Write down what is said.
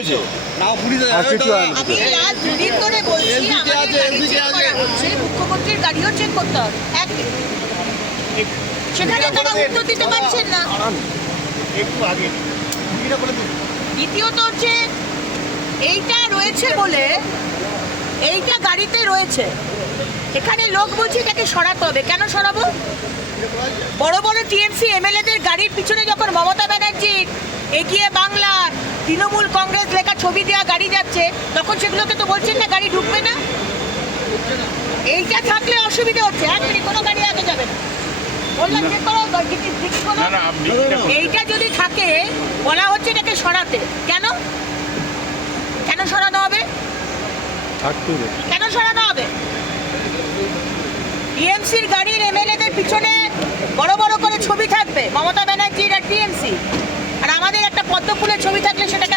হয়েছে। আমি আজ দুদিন ধরে বলছি আমাদের গাড়ি চেক করা হচ্ছে, মুখ্যমন্ত্রীর গাড়িও চেক করতে হবে। সেখানে তারা উত্তর দিতে পারছেন না। দ্বিতীয়ত হচ্ছে এইটা রয়েছে বলে, এইটা গাড়িতে রয়েছে, এখানে লোক বলছে এটাকে সরাতে হবে। কেন সরাবো? বড় বড় টিএমসি এমএলএদের গাড়ির পিছনে যখন মমতা ব্যানার্জির এগিয়ে বাংলা, তৃণমূল কংগ্রেস লেখা ছবি দেওয়া গাড়ি যাচ্ছে, তখন সেগুলোকে তো বলছেন না গাড়ি ঢুকবে না। এইটা থাকলে অসুবিধা হচ্ছে। এক মিনিট, কোনো গাড়ি আগে যাবে না বললাম, চেক করো, এইটা যদি থাকে বলা হচ্ছে এটাকে সরাতে। কেন কেন সরানো হবে? কেন সরানো হবে? টিএমসির গাড়ির এমএলএদের পিছনে বড় বড় করে ছবি থাকবে মমতা ব্যানার্জির আর টিএমসি, আর আমাদের একটা পদ্ম ফুলের ছবি থাকলে সেটাকে